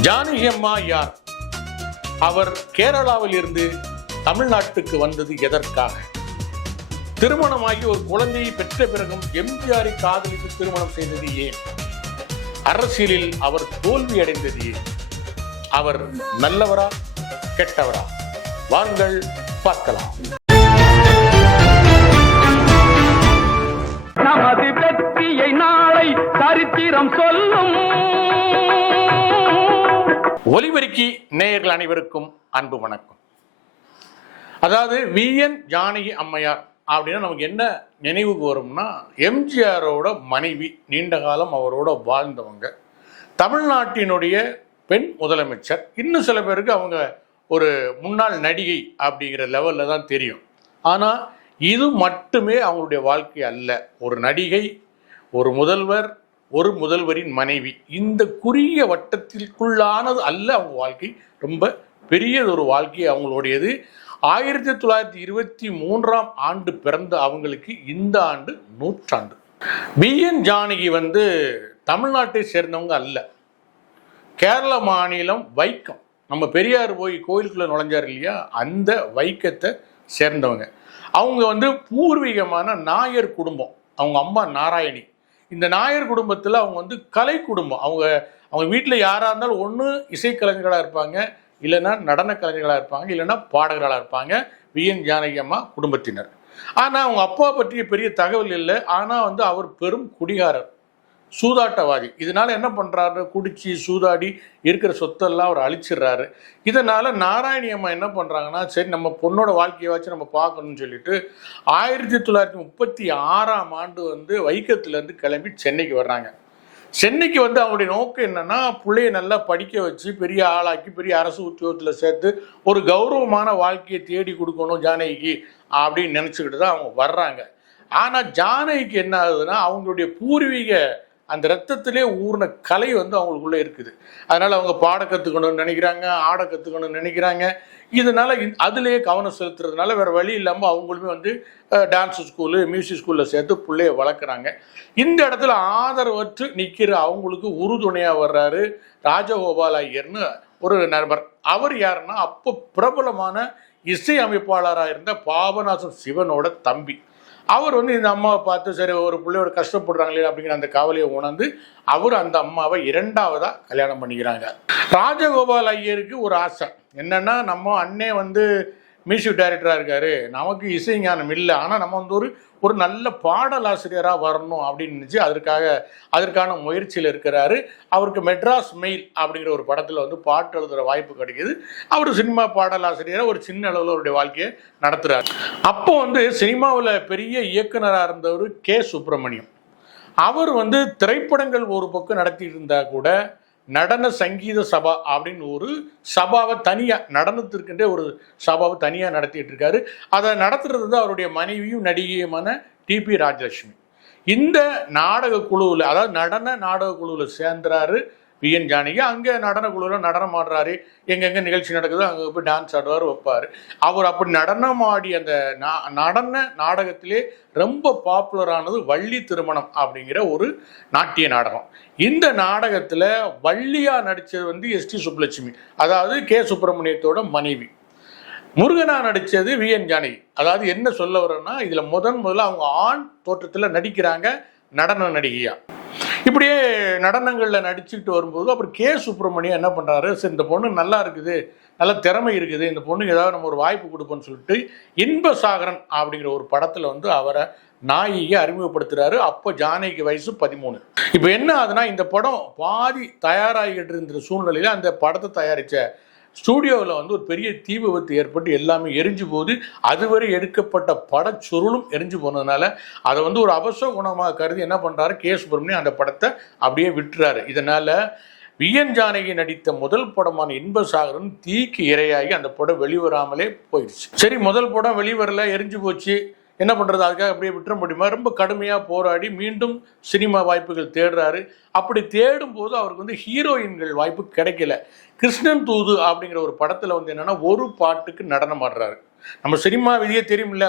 ஜானகி அம்மா யார்? அவர் கேரளாவில் இருந்து தமிழ்நாட்டுக்கு வந்தது எதற்காக? திருமணமாகி ஒரு குழந்தையை பெற்ற பிறகும் எம்ஜிஆரை காதலித்து திருமணம் செய்தது ஏன்? அரசியலில் அவர் தோல்வி அடைந்தது ஏன்? அவர் நல்லவரா கெட்டவரா? வாருங்கள் பார்க்கலாம். நமது வெற்றியை நாளை சரித்திரம் சொல்லும். ஒலிபெருக்கி நேயர்கள் அனைவருக்கும் அன்பு வணக்கம். அதாவது VN ஜானகி அம்மையார் அப்படின்னா நமக்கு என்ன நினைவுக்கு வரும்னா, எம்ஜிஆரோட மனைவி, நீண்ட காலம் அவரோட வாழ்ந்தவங்க, தமிழ்நாட்டினுடைய பெண் முதலமைச்சர். இன்னும் சில பேருக்கு அவங்க ஒரு முன்னாள் நடிகை அப்படிங்கிற லெவலில் தான் தெரியும். ஆனால் இது மட்டுமே அவங்களுடைய வாழ்க்கை அல்ல. ஒரு நடிகை, ஒரு முதல்வர், ஒரு முதல்வரின் மனைவி, இந்த குறுகிய வட்டத்திற்குள்ளானது அல்ல அவங்க வாழ்க்கை. ரொம்ப பெரியதொரு வாழ்க்கை அவங்களுடையது. 1923ஆம் ஆண்டு பிறந்த அவங்களுக்கு இந்த ஆண்டு 100 ஆண்டு. VN ஜானகி தமிழ்நாட்டை சேர்ந்தவங்க அல்ல. கேரள மாநிலம் வைக்கம், நம்ம பெரியார் போய் கோயிலுக்குள்ள நுழைஞ்சார் இல்லையா, அந்த வைக்கத்தை சேர்ந்தவங்க. அவங்க பூர்வீகமான நாயர் குடும்பம். அவங்க அம்மா நாராயணி. இந்த நாயர் குடும்பத்தில் அவங்க கலை குடும்பம். அவங்க வீட்டில் யாராக இருந்தாலும் ஒன்று இசைக்கலைஞர்களாக இருப்பாங்க, இல்லைன்னா நடன கலைஞர்களாக இருப்பாங்க, இல்லைன்னா பாடகர்களாக இருப்பாங்க VN ஜானகி அம்மா குடும்பத்தினர். ஆனால் அவங்க அப்பா பற்றிய பெரிய தகவல் இல்லை. ஆனால் அவர் பெரும் குடிகாரர், சூதாட்டவாதி. இதனால் என்ன பண்ணுறாரு, குடிச்சு சூதாடி இருக்கிற சொத்தெல்லாம் அவர் அழிச்சிடுறாரு. இதனால் நாராயணி அம்மா என்ன பண்ணுறாங்கன்னா, சரி நம்ம பொண்ணோட வாழ்க்கையை வச்சு நம்ம பார்க்கணும்னு சொல்லிட்டு 1936ஆம் ஆண்டு வைக்கத்துலேருந்து கிளம்பி சென்னைக்கு வர்றாங்க. சென்னைக்கு அவங்களுடைய நோக்கம் என்னென்னா, பிள்ளைய நல்லா படிக்க வச்சு பெரிய ஆளாக்கி பெரிய அரசு உத்தியோகத்தில் சேர்த்து ஒரு கௌரவமான வாழ்க்கையை தேடி கொடுக்கணும் ஜானகிக்கு அப்படின்னு நினச்சிக்கிட்டு தான் அவங்க வர்றாங்க. ஆனால் ஜானகிக்கு என்ன ஆகுதுன்னா, அவங்களுடைய பூர்வீக அந்த ரத்தத்திலே ஊர்ன கலை அவங்களுக்குள்ளே இருக்குது. அதனால் அவங்க பாட கற்றுக்கணும்னு நினைக்கிறாங்க, ஆட கற்றுக்கணும்னு நினைக்கிறாங்க. இதனால் அதிலேயே கவனம் செலுத்துறதுனால வேறு வழி இல்லாமல் அவங்களுமே டான்ஸ் ஸ்கூலு, மியூசிக் ஸ்கூலில் சேர்த்து பிள்ளைய வளர்க்குறாங்க. இந்த இடத்துல ஆதரவற்று நிற்கிற அவங்களுக்கு உறுதுணையாக வர்றாரு ராஜகோபால் ஐயர்னு ஒரு நண்பர். அவர் யாருன்னா, அப்போ பிரபலமான இசை அமைப்பாளராக இருந்த பாபநாசம் சிவனோட தம்பி. அவர் இந்த அம்மாவை பார்த்து, சரி ஒரு பிள்ளையோட கஷ்டப்படுறாங்களே அப்படிங்கிற அந்த கவலையை உணர்ந்து அவர் அந்த அம்மாவை 2ஆவதாக கல்யாணம் பண்ணிக்கிறாங்க. ராஜகோபால் ஐயருக்கு ஒரு ஆசை என்னன்னா, நம்ம அண்ணே மியூசிக் டைரக்டராக இருக்காரு, நமக்கு இசை ஞானம் இல்லை, ஆனால் நம்ம ஒரு நல்ல பாடலாசிரியராக வரணும் அப்படின்னு நினச்சி அதற்கான முயற்சியில் இருக்கிறாரு. அவருக்கு மெட்ராஸ் மெயில் அப்படிங்கிற ஒரு படத்தில் பாட்டு எழுதுகிற வாய்ப்பு கிடைக்கிது. அவர் சினிமா பாடலாசிரியராக ஒரு சின்ன அளவில் அவருடைய வாழ்க்கையை நடத்துகிறார். அப்போ சினிமாவில் பெரிய இயக்குனராக இருந்தவர் K. சுப்பிரமணியம். அவர் திரைப்படங்கள் ஒரு பக்கம் நடத்திட்டு இருந்தால் கூட நடன சங்கீத சபா அப்படின்னு ஒரு சபாவை தனியாக, நடனத்திற்குன்றே ஒரு சபாவை தனியாக நடத்திட்டு இருக்காரு. அதை நடத்துறது அவருடைய மனைவியும் நடிகையுமான TP ராஜலட்சுமி. இந்த நாடக குழுவில், அதாவது நடன நாடக குழுவில் சேர்ந்துறாரு VN ஜானகி. அங்கே நடன குழுவில் நடனம் ஆடுறாரு. எங்கெங்கே நிகழ்ச்சி நடக்குதோ அங்கே போய் டான்ஸ் ஆடுவார், வைப்பார். அவர் அப்படி நடனம் ஆடி அந்த நடன நாடகத்திலே ரொம்ப பாப்புலரானது வள்ளி திருமணம் அப்படிங்கிற ஒரு நாட்டிய நாடகம். இந்த நாடகத்தில் வள்ளியா நடித்தது ST சுப்புலட்சுமி, அதாவது K. சுப்பிரமணியத்தோட மனைவி. முருகனா நடித்தது VN ஜானகி. அதாவது என்ன சொல்ல வர்றேன்னா, இதில் முதல்ல அவங்க ஆண் தோற்றத்தில் நடிக்கிறாங்க, நடன நடிகையா. இப்படியே நடனங்களில் நடிச்சுக்கிட்டு வரும்போது அப்புறம் K. சுப்பிரமணியம் என்ன பண்ணுறாரு, சரி இந்த பொண்ணு நல்லா இருக்குது, நல்ல திறமை இருக்குது, இந்த பொண்ணுக்கு ஏதாவது நம்ம ஒரு வாய்ப்பு கொடுப்போம்னு சொல்லிட்டு இன்பசாகரன் அப்படிங்கிற ஒரு படத்தில் அவரை நாயகியை அறிமுகப்படுத்துகிறாரு. அப்போ ஜானகிக்கு வயசு 13. இப்போ என்ன ஆகுதுன்னா, இந்த படம் பாதி தயாராகிட்டு இருந்த சூழ்நிலையில் அந்த படத்தை தயாரித்த ஸ்டூடியோவில் ஒரு பெரிய தீ விபத்து ஏற்பட்டு எல்லாமே எரிஞ்சு போகுது. அதுவரை எடுக்கப்பட்ட படச்சுருளும் எரிஞ்சு போனதுனால அதை ஒரு அவசர குணமாக கருதி என்ன பண்ணுறாரு K. சுப்பிரமணியம், அந்த படத்தை அப்படியே விட்டுறாரு. இதனால் VN ஜானகி நடித்த முதல் படமான இன்பசாகரன் தீக்கு இரையாகி அந்த படம் வெளிவராமலே போயிடுச்சு. சரி, முதல் படம் வெளிவரல, எரிஞ்சு போச்சு, என்ன பண்ணுறது, அதுக்காக அப்படியே விட்டுற முடியுமா? ரொம்ப கடுமையாக போராடி மீண்டும் சினிமா வாய்ப்புகள் தேடுறாரு. அப்படி தேடும் போது அவருக்கு ஹீரோயின்கள் வாய்ப்பு கிடைக்கல. கிருஷ்ணன் தூது அப்படிங்கிற ஒரு படத்தில் என்னென்னா, ஒரு பாட்டுக்கு நடனம் ஆடுறாரு. நம்ம சினிமா விதியே தெரியுமில்ல,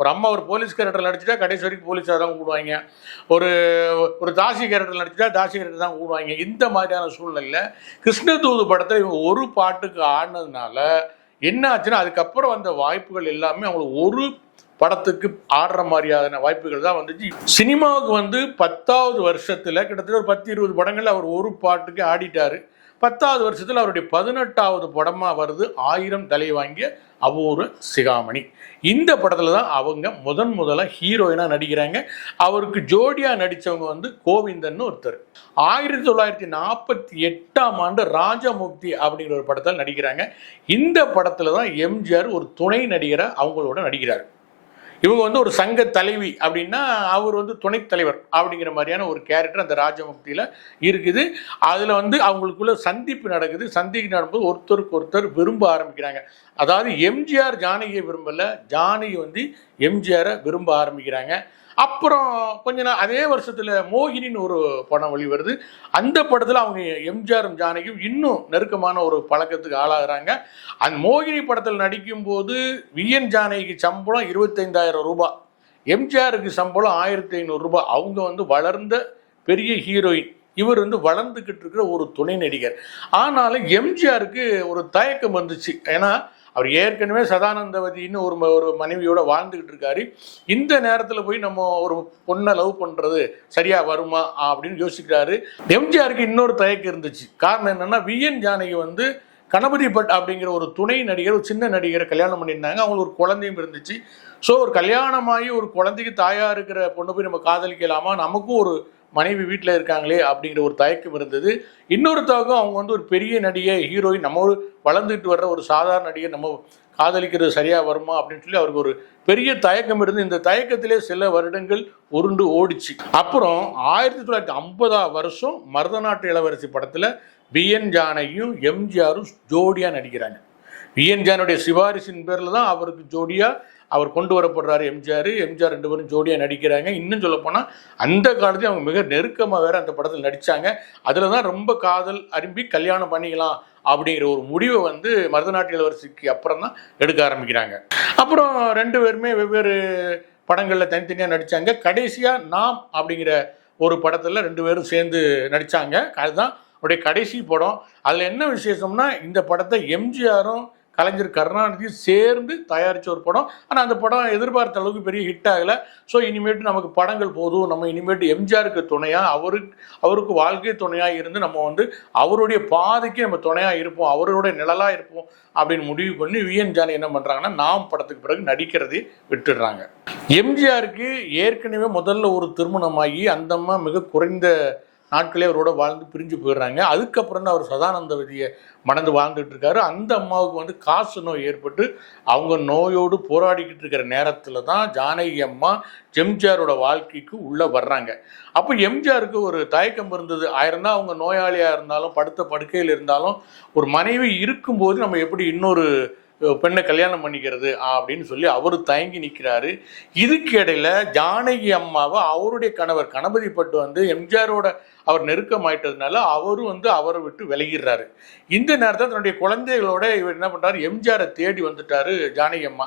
ஒரு அம்மா ஒரு போலீஸ் கேரக்டர் நடிச்சுட்டா கடைசி வரைக்கும் போலீஸாக தான் கூடுவாங்க. ஒரு ஒரு தாசி கேரக்டர் நடிச்சுட்டா தாசி கேரக்டர் தான் கூடுவாங்க. இந்த மாதிரியான சூழ்நிலையில் கிருஷ்ணதூது படத்தை இவங்க ஒரு பாட்டுக்கு ஆடினதுனால என்ன ஆச்சுன்னா, அதுக்கப்புறம் வந்த வாய்ப்புகள் எல்லாமே அவங்களுக்கு ஒரு படத்துக்கு ஆடுற மாதிரியான வாய்ப்புகள் தான் வந்துச்சு. சினிமாவுக்கு வந்து 10வது வருஷத்துல கிட்டத்தட்ட ஒரு 10-20 படங்கள் அவர் ஒரு பாட்டுக்கு ஆடிட்டாரு. 10வது வருஷத்துல அவருடைய 18வது படமா வருது 1000 தலை வாங்கிய அபூர்வ சிகாமணி. இந்த படத்துல தான் அவங்க முதல்ல ஹீரோயினா நடிக்கிறாங்க. அவருக்கு ஜோடியா நடிச்சவங்க வந்து கோவிந்தன் ஒருத்தர். 1948ஆம் ஆண்டு ராஜமுக்தி அப்படிங்கிற ஒரு படத்தில் நடிக்கிறாங்க. இந்த படத்துல தான் எம்ஜிஆர் ஒரு துணை நடிகரை அவங்களோட நடிக்கிறார். இவங்க வந்து ஒரு சங்க தலைவி அப்படின்னா அவர் வந்து துணைத் தலைவர் அப்படிங்கிற மாதிரியான ஒரு கேரக்டர் அந்த ராஜமுக்தியில் இருக்குது. அதில் வந்து அவங்களுக்குள்ள சந்திப்பு நடக்குது. சந்திப்பு நடக்கும்போது ஒருத்தருக்கு ஒருத்தர் விரும்ப ஆரம்பிக்கிறாங்க. அதாவது எம்ஜிஆர் ஜானகியை விரும்பல, ஜானகி வந்து எம்ஜிஆரை விரும்ப ஆரம்பிக்கிறாங்க. அப்புறம் கொஞ்ச நாள் அதே வருஷத்துல மோகினின்னு ஒரு படம் வெளிவருது. அந்த படத்துல அவங்க எம்ஜிஆரும் ஜானகியும் இன்னும் நெருக்கமான ஒரு பழக்கத்துக்கு ஆளாகிறாங்க. அந்த மோகினி படத்தில் நடிக்கும் போது விஎன் ஜானகிக்கு சம்பளம் 25,000 ரூபாய், எம்ஜிஆருக்கு சம்பளம் 1,500 ரூபாய். அவங்க வந்து வளர்ந்த பெரிய ஹீரோயின், இவர் வந்து வளர்ந்துக்கிட்டு இருக்கிற ஒரு துணை நடிகர். ஆனாலும் எம்ஜிஆருக்கு ஒரு தயக்கம் வந்துச்சு. ஏன்னா அவர் ஏற்கனவே சதானந்தவதின்னு ஒரு மனைவியோட வாழ்ந்துகிட்டு இருக்காரு. இந்த நேரத்தில் போய் நம்ம ஒரு பொண்ணை லவ் பண்ணுறது சரியா வருமா அப்படின்னு யோசிக்கிறாரு. எம்ஜிஆருக்கு இன்னொரு தயக்கம் இருந்துச்சு. காரணம் என்னன்னா, விஎன் ஜானகி வந்து கணபதி பட் அப்படிங்கிற ஒரு துணை நடிகர், ஒரு சின்ன நடிகரை கல்யாணம் பண்ணியிருந்தாங்க. அவங்களுக்கு ஒரு குழந்தையும் இருந்துச்சு. ஸோ ஒரு கல்யாணமாகி ஒரு குழந்தைக்கு தாயா இருக்கிற பொண்ணு போய் நம்ம காதலிக்கலாமா, நமக்கும் ஒரு மனைவி வீட்டில் இருக்காங்களே அப்படிங்கிற ஒரு தயக்கம் இருந்தது. இன்னொரு தயக்கம், அவங்க வந்து ஒரு பெரிய நடிகை, ஹீரோயின், நம்ம ஒரு வளர்ந்துட்டு வர்ற ஒரு சாதாரண நடிகர், நம்ம காதலிக்கிறது சரியா வருமா அப்படின்னு சொல்லி அவருக்கு ஒரு பெரிய தயக்கம் இருந்து இந்த தயக்கத்திலே சில வருடங்கள் உருண்டு ஓடிச்சு. அப்புறம் 1950ஆம் வருஷம் மருதநாட்டு இளவரசி படத்துல விஎன் ஜானகியும் எம்ஜிஆரும் ஜோடியா நடிக்கிறாங்க. விஎன் ஜானுடைய சிபாரிசின் பேர்ல தான் அவருக்கு ஜோடியா அவர் கொண்டு வரப்படுறாரு எம்ஜிஆர். எம்ஜிஆர் 2 பேரும் ஜோடியா நடிக்கிறாங்க. இன்னும் சொல்ல போனா அந்த காலத்துல அவங்க மிக நெருக்கமா வேற அந்த படத்தில் நடிச்சாங்க. அதுல தான் ரொம்ப காதல் அரும்பி கல்யாணம் பண்ணிக்கலாம் அப்படிங்கிற ஒரு முடிவை வந்து மருதநாட்டு இளவரசிக்கு அப்புறம் தான் எடுக்க ஆரம்பிக்கிறாங்க. அப்புறம் 2 பேருமே வெவ்வேறு படங்கள்ல தனித்தனியா நடிச்சாங்க. கடைசியா நாம் அப்படிங்கிற ஒரு படத்துல 2 பேரும் சேர்ந்து நடிச்சாங்க. அதுதான் அவருடைய கடைசி படம். அதுல என்ன விசேஷம்னா, இந்த படத்தை எம்ஜிஆரும் கலைஞர் கருணாநிதியும் சேர்ந்து தயாரித்த ஒரு படம். ஆனால் அந்த படம் எதிர்பார்த்த அளவுக்கு பெரிய ஹிட் ஆகலை. ஸோ இனிமேட்டு நமக்கு படங்கள் போதும், நம்ம இனிமேட்டு எம்ஜிஆருக்கு துணையாக அவருக்கு வாழ்க்கை துணையாக இருந்து நம்ம வந்து அவருடைய பாதைக்கு நம்ம துணையாக இருப்போம், அவருடைய நிழலாக இருப்போம் அப்படின்னு முடிவு பண்ணி விஎன் ஜானகி என்ன பண்ணுறாங்கன்னா, நாம் படத்துக்கு பிறகு நடிக்கிறதை விட்டுடுறாங்க. எம்ஜிஆருக்கு ஏற்கனவே முதல்ல ஒரு திருமணமாகி அந்த அம்மா மிக குறைந்த நாட்களே அவரோட வாழ்ந்து பிரிஞ்சு போயிடுறாங்க. அதுக்கப்புறம் தான் அவர் சதானந்தவதியை மணந்து வாழ்ந்துட்டு இருக்காரு. அந்த அம்மாவுக்கு வந்து காசு நோய் ஏற்பட்டு அவங்க நோயோடு போராடிக்கிட்டு இருக்கிற நேரத்தில் தான் ஜானகி அம்மா எம்ஜிஆரோட வாழ்க்கைக்கு உள்ளே வர்றாங்க. அப்போ எம்ஜிஆருக்கு ஒரு தயக்கம் இருந்தது. ஆயிரம்தான் அவங்க நோயாளியாக இருந்தாலும் படுத்த படுக்கையில் இருந்தாலும் ஒரு மனைவி இருக்கும்போது நம்ம எப்படி இன்னொரு பெண்ணை கல்யாணம் பண்ணிக்கிறது அப்படின்னு சொல்லி அவர் தயங்கி நிற்கிறாரு. இதுக்கு இடையில ஜானகி அம்மாவை அவருடைய கணவர் கணபதி பட்டு வந்து எம்ஜிஆரோட அவர் நெருக்கமாயிட்டதுனால அவரும் வந்து அவரை விட்டு விலகிடுறாரு. இந்த நேரத்தில் தன்னுடைய குழந்தைகளோட இவர் என்ன பண்றாரு, எம்ஜிஆரை தேடி வந்துட்டாரு ஜானகி அம்மா.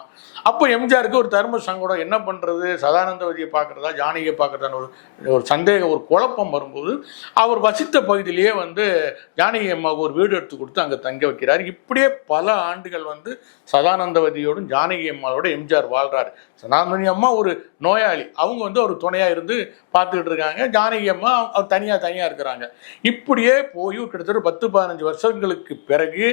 அப்போ எம்ஜிஆருக்கு ஒரு தர்ம சங்கடம், என்ன பண்றது, சதானந்தவதியை பார்க்கறதா ஜானகியை பார்க்கறதான்னு ஒரு சந்தேகம், ஒரு குழப்பம் வரும்போது அவர் வசித்த பகுதியிலேயே வந்து ஜானகி அம்மாவுக்கு ஒரு வீடு எடுத்து கொடுத்து அங்கே தங்க வைக்கிறார். இப்படியே பல ஆண்டுகள் வந்து சதானந்தவதியோடும் ஜானகி அம்மாவோட எம்ஜிஆர் வாழ்றாரு. சதானந்தவதி அம்மா ஒரு நோயாளி, அவங்க வந்து ஒரு துணையா இருந்து பார்த்துக்கிட்டு இருக்காங்க. ஜானகி அம்மா அவர் தனியா இருக்கிறாங்க. இப்படியே போய் கிட்டத்தட்ட 10-15 வருஷங்களுக்கு பிறகு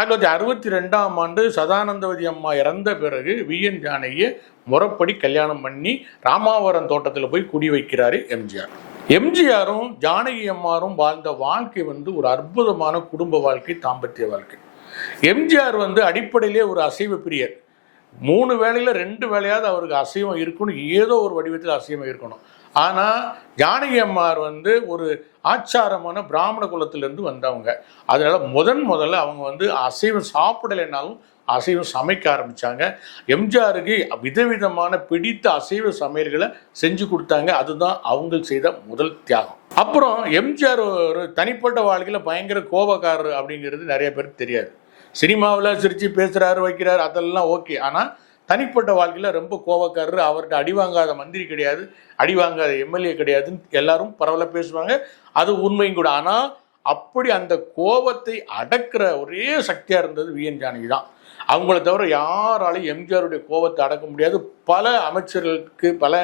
1962ஆம் ஆண்டு சதானந்தவதி அம்மா இறந்த பிறகு விஎன் ஜானகியை முறைப்படி கல்யாணம் பண்ணி ராமாவரம் தோட்டத்தில் போய் குடி வைக்கிறாரு எம்ஜிஆர். எம்ஜிஆரும் ஜானகி அம்மாரும் வாழ்ந்த வாழ்க்கை வந்து ஒரு அற்புதமான குடும்ப வாழ்க்கை, தாம்பத்திய வாழ்க்கை. எம்ஜிஆர் வந்து அடிப்படையிலே ஒரு அசைவ பிரியர். 3 வேளையில 2 வேளையாவது அவருக்கு அசைவம் இருக்கணும், ஏதோ ஒரு வடிவத்தில் அசைவம் இருக்கணும். ஆனால் ஜானகி அம்மார் வந்து ஒரு ஆச்சாரமான பிராமண குலத்திலிருந்து வந்தவங்க. அதனால முதல்ல அவங்க வந்து அசைவம் சாப்பிடலைன்னாலும் அசைவம் சமைக்க ஆரம்பித்தாங்க. எம்ஜிஆருக்கு விதவிதமான பிடித்த அசைவ சமையல்களை செஞ்சு கொடுத்தாங்க. அதுதான் அவங்க செய்த முதல் தியாகம். அப்புறம் எம்ஜிஆர் ஒரு தனிப்பட்ட வாழ்க்கையில் பயங்கர கோபக்காரர் அப்படிங்கிறது நிறைய பேருக்கு தெரியாது. சினிமாவில் சிரித்து பேசுகிறாரு வைக்கிறார், அதெல்லாம் ஓகே. ஆனால் தனிப்பட்ட வாழ்க்கையில் ரொம்ப கோபக்காரர், அவர்கிட்ட அடி வாங்காத மந்திரி கிடையாது, அடி வாங்காத எம்எல்ஏ கிடையாதுன்னு எல்லாரும் பரவலாக பேசுவாங்க. அது உண்மையும் கூட. ஆனால் அப்படி அந்த கோபத்தை அடக்கிற ஒரே சக்தியாக இருந்தது விஎன் ஜானகி தான். அவங்கள தவிர யாராலையும் எம்ஜிஆருடைய கோபத்தை அடக்க முடியாது. பல அமைச்சர்களுக்கு, பல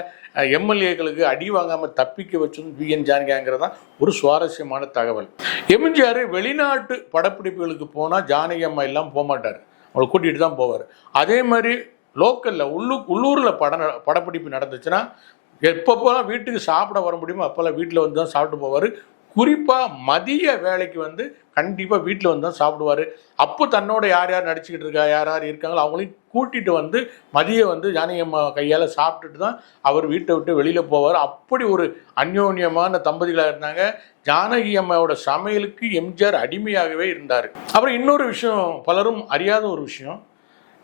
எம்எல்ஏக்களுக்கு அடி வாங்காமல் தப்பிக்க வச்சது விஎன் ஜானகிங்கிறது தான் ஒரு சுவாரஸ்யமான தகவல். எம்ஜிஆர் வெளிநாட்டு படப்பிடிப்புகளுக்கு போனால் ஜானகி அம்மா எல்லாம் போக மாட்டார், அவங்களை கூட்டிகிட்டு தான் போவார். அதே மாதிரி லோக்கலில் உள்ளூரில் படப்பிடிப்பு நடந்துச்சுன்னா எப்பப்போலாம் வீட்டுக்கு சாப்பிட வர முடியுமோ அப்போல்லாம் வீட்டில் வந்து தான் சாப்பிட்டு போவார். குறிப்பாக மதிய வேலைக்கு வந்து கண்டிப்பாக வீட்டில் வந்து தான் சாப்பிடுவார். அப்போ தன்னோட யார் யார் நடிச்சுக்கிட்டு இருக்கா, யார் யார் இருக்காங்களோ அவங்களையும் கூட்டிகிட்டு வந்து மதியம் வந்து ஜானகி அம்மா கையால் சாப்பிட்டுட்டு தான் அவர் வீட்டை விட்டு வெளியில் போவார். அப்படி ஒரு அந்யோன்யமான தம்பதிகளாக இருந்தாங்க. ஜானகி அம்மாவோட சமையலுக்கு எம்ஜிஆர் அடிமையாகவே இருந்தார். அப்புறம் இன்னொரு விஷயம், பலரும் அறியாத ஒரு விஷயம்,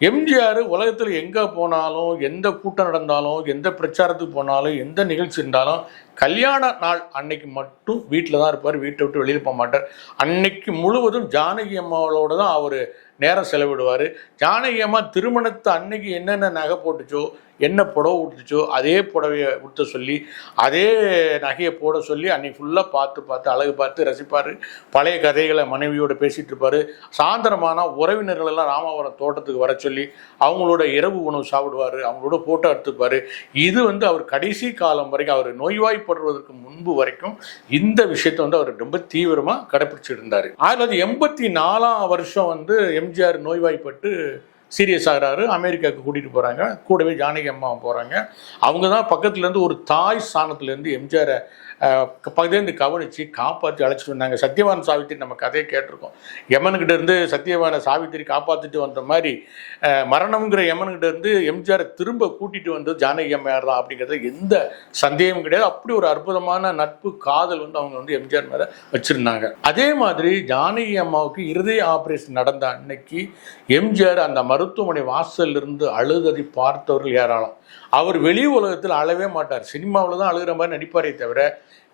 எம்ஜிஆர் உலகத்தில் எங்கே போனாலும், எந்த கூட்டம் நடந்தாலும், எந்த பிரச்சாரத்துக்கு போனாலும், எந்த நிகழ்ச்சி இருந்தாலும் கல்யாண நாள் அன்னைக்கு மட்டும் வீட்டில் தான் இருப்பார், வீட்டை விட்டு வெளியில் போக மாட்டார். அன்னைக்கு முழுவதும் ஜானகி அம்மாவோட தான் அவர் நேரம் செலவிடுவார். ஜானகி அம்மா திருமணத்தை அன்னைக்கு என்னென்ன நகை போட்டுச்சோ, என்ன புடவை உடுத்துச்சோ அதே புடவையை உடுத்த சொல்லி, அதே நகையை போட சொல்லி அன்னைக்கு ஃபுல்லாக பார்த்து அழகு பார்த்து ரசிப்பார். பழைய கதைகளை மனைவியோடு பேசிகிட்டு இருப்பார். சாயந்தரமான உறவினர்களெல்லாம் ராமாவரம் தோட்டத்துக்கு வர சொல்லி அவங்களோட இரவு உணவு சாப்பிடுவார், அவங்களோட ஃபோட்டோ எடுத்துப்பார். இது வந்து அவர் கடைசி காலம் வரைக்கும், அவர் நோய்வாய்ப்படுவதற்கு முன்பு வரைக்கும் இந்த விஷயத்தை வந்து அவர் ரொம்ப தீவிரமாக கடைப்பிடிச்சிட்டு இருந்தார். 1984 வருஷம் வந்து எம்ஜிஆர் நோய்வாய்ப்பட்டு சீரியஸ் ஆகிறாரு. அமெரிக்காவுக்கு கூட்டிகிட்டு போகிறாங்க. கூடவே ஜானகி அம்மா போகிறாங்க. அவங்க தான் பக்கத்துலேருந்து ஒரு தாய் ஸ்தானத்துலேருந்து எம்ஜிஆரை பக்கத்துலேருந்து கவனித்து காப்பாற்றி அழைச்சிட்டு வந்தாங்க. சத்யவான் சாவித்திரி நம்ம கதையை கேட்டிருக்கோம். யமனுக்கிட்ட இருந்து சத்யவான சாவித்திரி காப்பாற்றிட்டு வந்த மாதிரி மரணம்ங்கிற யமனுக்கிட்ட இருந்து எம்ஜிஆரை திரும்ப கூட்டிகிட்டு வந்தது ஜானகி அம்மையார் தான் அப்படிங்கிறது எந்த சந்தேகமும் கிடையாது. அப்படி ஒரு அற்புதமான நட்பு, காதல் வந்து அவங்க வந்து எம்ஜிஆர் மேலே வச்சுருந்தாங்க. அதே மாதிரி ஜானகி அம்மாவுக்கு இருதய ஆப்ரேஷன் நடந்த அன்னைக்கு எம்ஜிஆர் அந்த மருத்துவமனை வாசலிருந்து அழுததை பார்த்தவர்கள் ஏராளம். அவர் வெளி உலகத்தில் அழவே மாட்டார். சினிமாவில் தான் அழுகிற மாதிரி நடிப்பாரே தவிர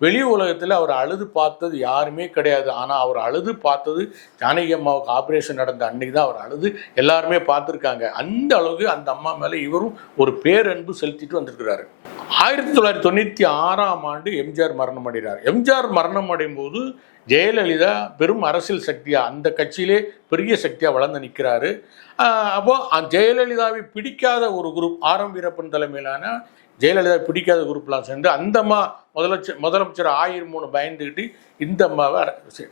வெளி உலகத்தில் அவர் அழுது பார்த்தது யாருமே கிடையாது. ஆனால் அவர் அழுது பார்த்தது ஜானகி அம்மாவுக்கு ஆப்ரேஷன் நடந்த அன்னைக்கு தான் அவர் அழுது எல்லாருமே பார்த்துருக்காங்க. அந்த அளவுக்கு அந்த அம்மா மேலே இவரும் ஒரு பேரன்பு செலுத்திட்டு வந்திருக்கிறாரு. 1996 எம்ஜிஆர் மரணம் அடைகிறார். எம்ஜிஆர் மரணம் அடையும் போது ஜெயலலிதா பெரும் அரசியல் சக்தியாக, அந்த கட்சியிலே பெரிய சக்தியாக வளர்ந்து நிற்கிறாரு. அப்போது ஜெயலலிதாவை பிடிக்காத ஒரு குரூப், ஆர்.எம். வீரப்பன் தலைமையிலான ஜெயலலிதா பிடிக்காத குரூப்லாம் சேர்ந்து அந்த அம்மா முதலமைச்சர் ஆயிரமூணு பயந்துக்கிட்டு இந்த அம்மாவை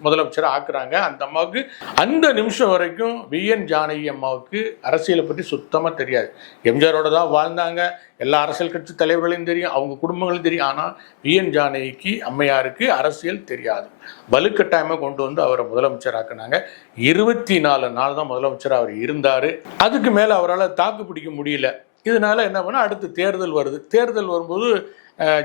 முதலமைச்சரை ஆக்குறாங்க. அந்த அம்மாவுக்கு அந்த நிமிஷம் வரைக்கும் விஎன் ஜானகி அம்மாவுக்கு அரசியலை பற்றி சுத்தமாக தெரியாது. எம்ஜிஆரோட தான் வாழ்ந்தாங்க, எல்லா அரசியல் கட்சி தலைவர்களையும் தெரியும், அவங்க குடும்பங்களும் தெரியும். ஆனால் விஎன் ஜானகிக்கு, அம்மையாருக்கு அரசியல் தெரியாது. வலுக்கட்டாயமாக கொண்டு வந்து அவரை முதலமைச்சர் ஆக்குனாங்க. 24 நாள் தான் முதலமைச்சர் அவர் இருந்தார். அதுக்கு மேலே அவரால் தாக்கு பிடிக்க முடியல. இதனால என்ன பண்ணால் அடுத்து தேர்தல் வருது. தேர்தல் வரும்போது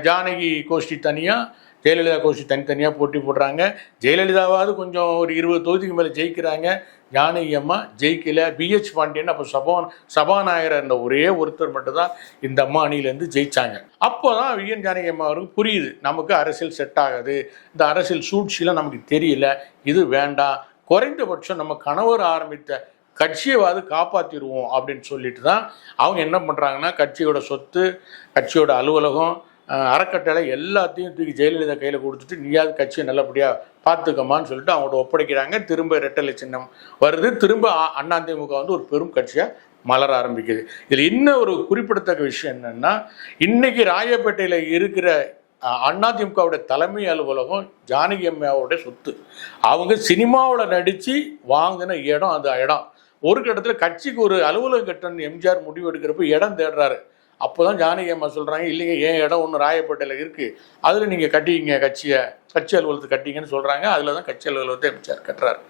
ஜானகி கோஷ்டி தனியாக, ஜெயலலிதா கோஷ்டி தனித்தனியாக போட்டி போடுறாங்க. ஜெயலலிதாவாவது கொஞ்சம் ஒரு 20 தொகுதிக்கு மேலே ஜெயிக்கிறாங்க. ஜானகி அம்மா ஜெயிக்கல. பிஹெச் பாண்டியன் அப்போ சபாநாயகர் என்ற ஒரே ஒருத்தர் மட்டும்தான் இந்த அம்மா அணியிலேருந்து ஜெயிச்சாங்க. அப்போ தான் விஎன் ஜானகி அம்மா அவருக்கு புரியுது, நமக்கு அரசியல் செட் ஆகாது, இந்த அரசியல் சூழ்ச்சியெலாம் நமக்கு தெரியல, இது வேண்டாம், குறைந்தபட்சம் நம்ம கணவர் ஆரம்பித்த கட்சியைவாது காப்பாற்றிடுவோம் அப்படின்னு சொல்லிட்டு தான் அவங்க என்ன பண்ணுறாங்கன்னா, கட்சியோட சொத்து, கட்சியோட அலுவலகம், அறக்கட்டளை எல்லாத்தையும் தூக்கி ஜெயலலிதா கையில் கொடுத்துட்டு நீயாவது கட்சியை நல்லபடியாக பார்த்துக்கமான்னு சொல்லிட்டு அவங்களோட ஒப்படைக்கிறாங்க. திரும்ப ரெட்டலை சின்னம் வருது. திரும்ப அதிமுக வந்து ஒரு பெரும் கட்சியாக மலர ஆரம்பிக்குது. இதில் இன்னும் ஒரு குறிப்பிடத்தக்க விஷயம் என்னென்னா, இன்றைக்கி ராயப்பேட்டையில் இருக்கிற அதிமுகவுடைய தலைமை அலுவலகம் ஜானகி அம்மாவோட சொத்து. அவங்க சினிமாவில் நடித்து வாங்கின இடம், அந்த இடம் ஒரு கட்டத்தில் கட்சிக்கு ஒரு அலுவலகம் கட்டணும் எம்ஜிஆர் முடிவு எடுக்கிறப்ப இடம் தேடுறாரு. அப்போ தான் ஜானகி அம்மா சொல்கிறாங்க, இல்லைங்க ஏன் இடம் ஒன்று ராயப்பேட்டையில் இருக்குது, அதில் நீங்கள் கட்டிங்க, கட்சி அலுவலகத்தை கட்டிங்கன்னு சொல்கிறாங்க. அதில் தான் கட்சி அலுவலகத்தை எம்ஜிஆர் கட்டுறாரு.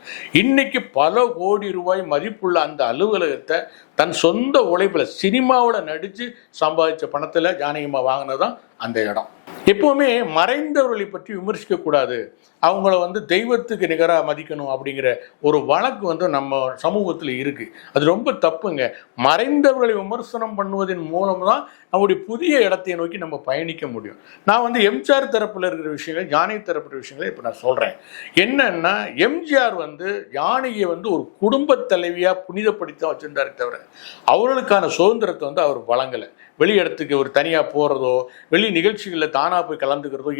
இன்றைக்கி பல கோடி ரூபாய் மதிப்புள்ள அந்த அலுவலகத்தை தன் சொந்த உழைப்பில் சினிமாவில் நடித்து சம்பாதிச்ச பணத்தில் ஜானகி அம்மா வாங்கினது தான் அந்த இடம். எப்பவுமே மறைந்தவர்களை பற்றி விமர்சிக்க கூடாது, அவங்கள வந்து தெய்வத்துக்கு நிகராக மதிக்கணும் அப்படிங்கிற ஒரு வழக்கு வந்து நம்ம சமூகத்தில் இருக்கு. அது ரொம்ப தப்புங்க. மறைந்தவர்களை விமர்சனம் பண்ணுவதன் மூலம் தான் நம்முடைய புதிய இடத்தை நோக்கி நம்ம பயணிக்க முடியும். நான் வந்து எம்ஜிஆர் தரப்பில் இருக்கிற விஷயங்கள், ஜானகி தரப்பு விஷயங்களை இப்போ நான் சொல்றேன். என்னன்னா, எம்ஜிஆர் வந்து ஜானகியை வந்து ஒரு குடும்ப தலைவியா புனிதப்படுத்தி தான் வச்சிருந்தாரு தவிர அவர்களுக்கான சுதந்திரத்தை வந்து அவர் வழங்கலை. வெளி இடத்துக்கு ஒரு தனியாக போகிறதோ, வெளி நிகழ்ச்சிகளில் தானாக போய் கலந்துக்கிறதோ,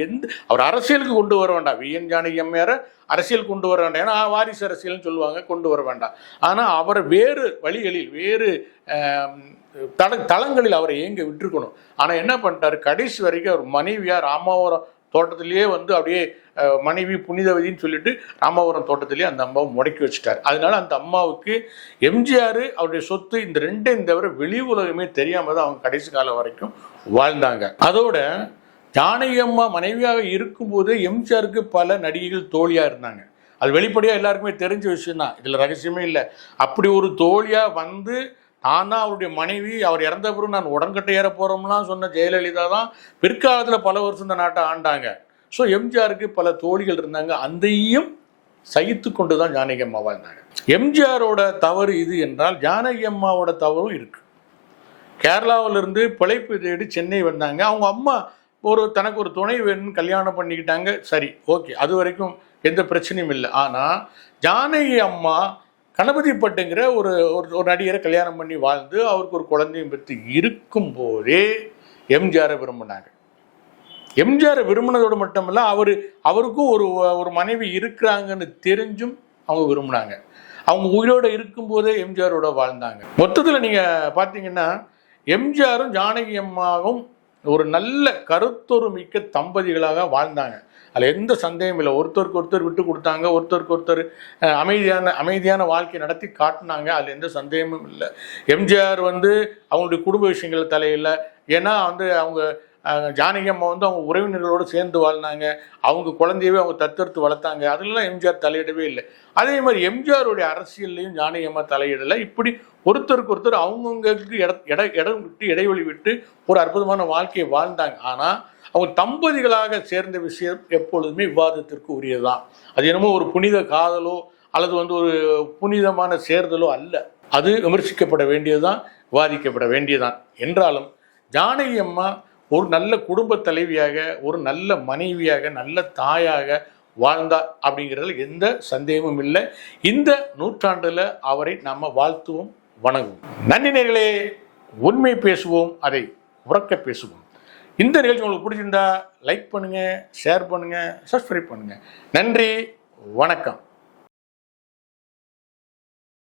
அவர் அரசியலுக்கு கொண்டு வர வேண்டாம். விஎன் ஜானகி அம்மையாரை அரசியல் கொண்டு வர வேண்டாம். ஏன்னா வாரிசு அரசியல்னு சொல்லுவாங்க, கொண்டு வர வேண்டாம். ஆனால் அவரை வேறு வழிகளில், வேறு தளங்களில் அவரை ஏங்க விட்டுருக்கணும். ஆனால் என்ன பண்ணிட்டாரு, கடைசி வரைக்கும் அவர் மனைவியார் ராமாவரம் தோட்டத்திலேயே வந்து அப்படியே மனைவி புனிதவதின்னு சொல்லிட்டு ராமாவரம் தோட்டத்திலேயே அந்த அம்மாவை முடக்கி வச்சுட்டார். அதனால அந்த அம்மாவுக்கு எம்ஜிஆர் அவருடைய சொத்து இந்த ரெண்டையும் தவிர வெளி உலகமே தெரியாம தான் அவங்க கடைசி காலம் வரைக்கும் வாழ்ந்தாங்க. அதோட ஜானகி அம்மா மனைவியாக இருக்கும்போது எம்ஜிஆருக்கு பல நடிகைகள் தோழியா இருந்தாங்க. அது வெளிப்படையா எல்லாருக்குமே தெரிஞ்ச விஷயம் தான், இதுல ரகசியமே இல்லை. அப்படி ஒரு தோழியா வந்து நான் தான் அவருடைய மனைவி, அவர் இறந்த பிறகு நான் உடன்கட்டை ஏற போறோம்லாம் சொன்ன ஜெயலலிதா தான் பிற்காலத்தில் பல வருஷம் இந்த நாட்டை ஆண்டாங்க. ஸோ எம்ஜிஆருக்கு பல தோழிகள் இருந்தாங்க. அதையும் சகித்து கொண்டு தான் ஜானகி அம்மா வாழ்ந்தாங்க. எம்ஜிஆரோட தவறு இது என்றால் ஜானகி அம்மாவோட தவறும் இருக்கு. கேரளாவிலிருந்து பிழைப்பு தேடி சென்னை வந்தாங்க. அவங்க அம்மா தனக்கு ஒரு துணை வேணும்னு கல்யாணம் பண்ணிக்கிட்டாங்க. சரி, ஓகே, அது வரைக்கும் எந்த பிரச்சனையும் இல்லை. ஆனால் ஜானகி அம்மா கணபதி பட்டுங்கிற ஒரு நடிகரை கல்யாணம் பண்ணி வாழ்ந்து அவருக்கு ஒரு குழந்தையும் பெற்று இருக்கும் போதே எம்ஜிஆரை விரும்பினாங்க. எம்ஜிஆரை விரும்பினதோடு மட்டுமல்ல, அவருக்கும் ஒரு மனைவி இருக்கிறாங்கன்னு தெரிஞ்சும் அவங்க விரும்பினாங்க. அவங்க உயிரோடு இருக்கும்போதே எம்ஜிஆரோட வாழ்ந்தாங்க. மொத்தத்தில் நீங்கள் பார்த்தீங்கன்னா எம்ஜிஆரும் ஜானகி அம்மாவும் ஒரு நல்ல கருத்தொரு மிக்க தம்பதிகளாக வாழ்ந்தாங்க. அதில் எந்த சந்தேகமும் இல்லை. ஒருத்தருக்கு ஒருத்தர் விட்டு கொடுத்தாங்க, ஒருத்தருக்கு ஒருத்தர் அமைதியான வாழ்க்கை நடத்தி காட்டினாங்க. அதில் எந்த சந்தேகமும் இல்லை. எம்ஜிஆர் வந்து அவங்களுடைய குடும்ப விஷயங்கள் தலையில்லை. ஏன்னா வந்து அவங்க ஜானகி அம்மா வந்து அவங்க உறவினர்களோடு சேர்ந்து வாழ்ந்தாங்க. அவங்க குழந்தையவே அவங்க தத்தெடுத்து வளர்த்தாங்க. அதிலெல்லாம் எம்ஜிஆர் தலையிடவே இல்லை. அதே மாதிரி எம்ஜிஆருடைய அரசியல்லையும் ஜானகி அம்மா தலையிடலை. இப்படி ஒருத்தருக்கு ஒருத்தர் அவங்கவுங்களுக்கு இடம் விட்டு இடைவெளி விட்டு ஒரு அற்புதமான வாழ்க்கையை வாழ்ந்தாங்க. ஆனால் அவங்க தம்பதிகளாக சேர்ந்த விஷயம் எப்பொழுதுமே விவாதத்திற்கு உரியதுதான். அது என்னமோ ஒரு புனித காதலோ அல்லது வந்து ஒரு புனிதமான சேர்தலோ அல்ல. அது விமர்சிக்கப்பட வேண்டியதுதான், விவாதிக்கப்பட வேண்டியதுதான். என்றாலும் ஜானகி அம்மா ஒரு நல்ல குடும்ப தலைவியாக, ஒரு நல்ல மனைவியாக, நல்ல தாயாக வாழ்ந்தார் அப்படிங்கிறதுல எந்த சந்தேகமும் இல்லை. இந்த நூற்றாண்டில் அவரை நம்ம வாழ்த்துவோம், வணங்குவோம். நன்றி நேயர்களே. உண்மை பேசுவோம், அதை உறக்க பேசுவோம். இந்த நிகழ்ச்சி உங்களுக்கு பிடிச்சிருந்தா லைக் பண்ணுங்க, ஷேர் பண்ணுங்க, சப்ஸ்கிரைப் பண்ணுங்க. நன்றி, வணக்கம்.